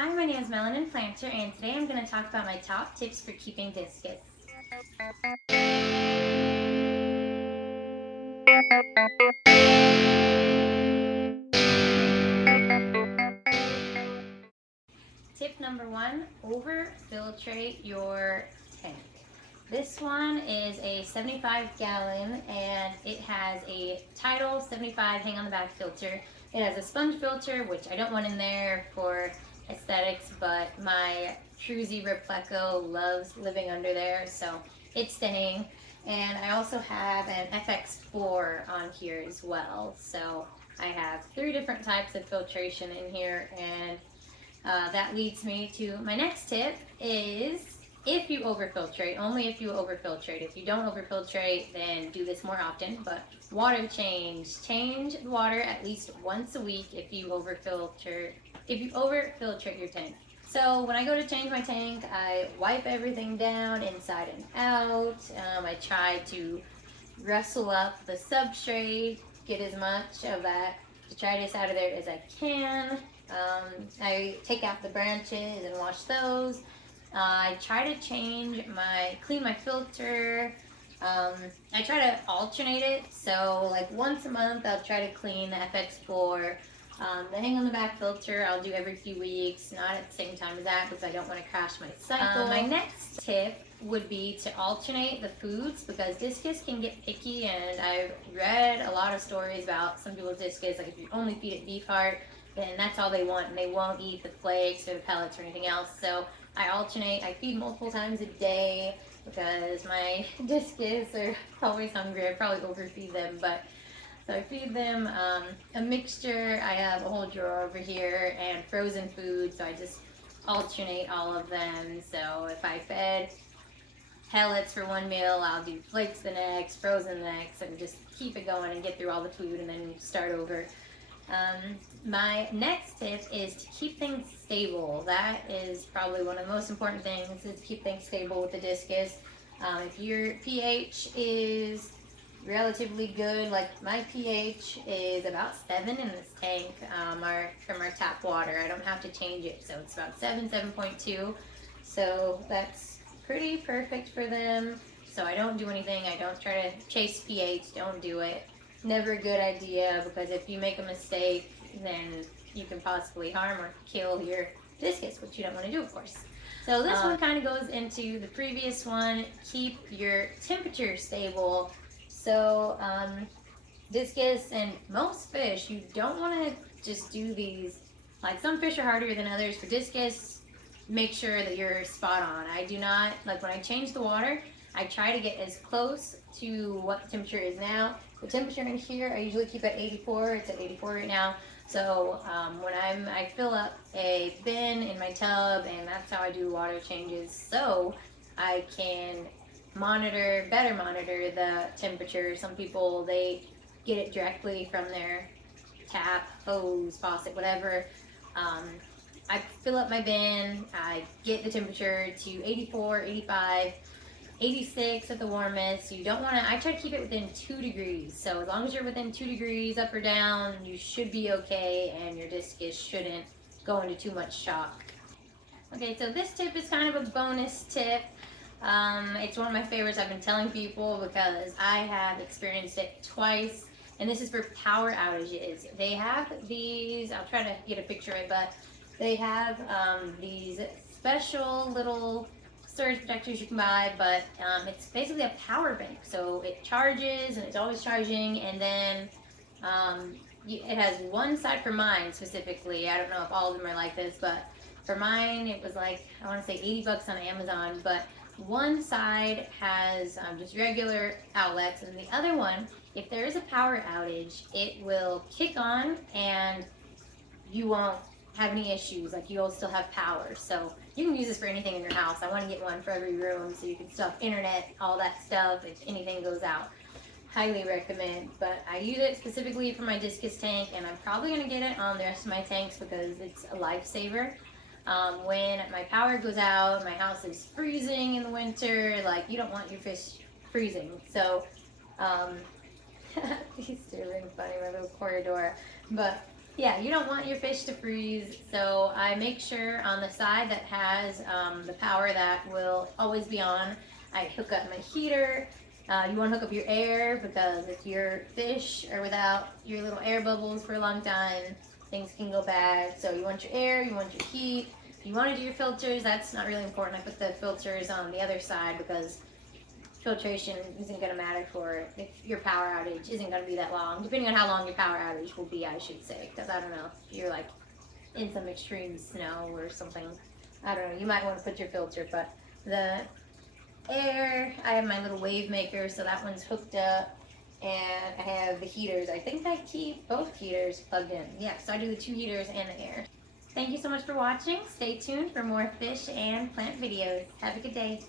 Hi, my name is Melanin Planter, and today I'm going to talk about my top tips for keeping discus. Tip number one, over-filtrate your tank. This one is a 75-gallon and it has a Tidal 75 hang on the back filter. It has a sponge filter, which I don't want in there for aesthetics, but my Cruzy Repleco loves living under there, so it's staying. And I also have an FX4 on here as well. So I have 3 different types of filtration in here, and that leads me to my next tip is if you overfiltrate, only if you overfiltrate. If you don't overfiltrate, then do this more often. But water change. Change the water at least once a week if you overfiltrate your tank. So when I go to change my tank, I wipe everything down inside and out. I try to rustle up the substrate, get as much of that detritus out of there as I can. I take out the branches and wash those. I try to clean my filter. I try to alternate it, so like once a month I'll try to clean the FX4. The hang on the back filter I'll do every few weeks, not at the same time as that because I don't want to crash my cycle. My next tip would be to alternate the foods because discus can get picky, and I've read a lot of stories about some people's discus, like if you only feed it beef heart, then that's all they want and they won't eat the flakes or the pellets or anything else. So I alternate. I feed multiple times a day because my discus are always hungry. I probably overfeed them, but so I feed them a mixture. I have a whole drawer over here and frozen food, so I just alternate all of them. So if I fed pellets for one meal, I'll do flakes the next, frozen the next, and just keep it going and get through all the food and then start over. My next tip is to keep things stable. That is probably one of the most important things, is to keep things stable with the discus. If your pH is relatively good, like my pH is about 7 in this tank, from our tap water. I don't have to change it, so it's about 7.2. So that's pretty perfect for them. So I don't do anything. I don't try to chase pH. Don't do it. Never a good idea, because if you make a mistake, then you can possibly harm or kill your discus, which you don't want to do, of course. So this one kind of goes into the previous one. Keep your temperature stable. So discus and most fish, you don't want to just do these, like some fish are harder than others. For discus, make sure that you're spot on. I do not, like when I change the water, I try to get as close to what the temperature is now. The temperature in here, I usually keep at 84. It's at 84 right now. So when I fill up a bin in my tub, and that's how I do water changes, so I can better monitor the temperature. Some people, they get it directly from their tap, hose, faucet, whatever. I fill up my bin, I get the temperature to 84, 85, 86 at the warmest. You don't want to, I try to keep it within 2 degrees. So as long as you're within 2 degrees up or down, you should be okay, and your discus shouldn't go into too much shock. Okay, so this tip is kind of a bonus tip. It's one of my favorites. I've been telling people because I have experienced it twice, and this is for power outages. They have these, I'll try to get a picture of it, but they have these special little surge protectors you can buy, but it's basically a power bank. So it charges and it's always charging, and then it has one side for mine specifically. I don't know if all of them are like this, but for mine it was like, I want to say 80 bucks on Amazon, but one side has just regular outlets, and the other one, if there is a power outage, it will kick on and you won't have any issues. Like, you'll still have power. So you can use this for anything in your house. I want to get one for every room so you can stuff internet, all that stuff, if anything goes out. Highly recommend. But I use it specifically for my discus tank, and I'm probably going to get it on the rest of my tanks because it's a lifesaver. When my power goes out, my house is freezing in the winter, like, you don't want your fish freezing. So he's doing funny, my little corridor. But Yeah, you don't want your fish to freeze, so I make sure on the side that has the power that will always be on, I hook up my heater. You want to hook up your air because if your fish are without your little air bubbles for a long time, things can go bad. So you want your air, you want your heat. If you want to do your filters, that's not really important. I put the filters on the other side because filtration isn't going to matter for if your power outage isn't going to be that long, depending on how long your power outage will be, I should say, because I don't know if you're like in some extreme snow or something. I don't know, you might want to put your filter. But the air, I have my little wave maker, so that one's hooked up, and I have the heaters. I think I keep both heaters plugged in. Yeah, so I do the 2 heaters and the air. Thank you so much for watching. Stay tuned for more fish and plant videos. Have a good day.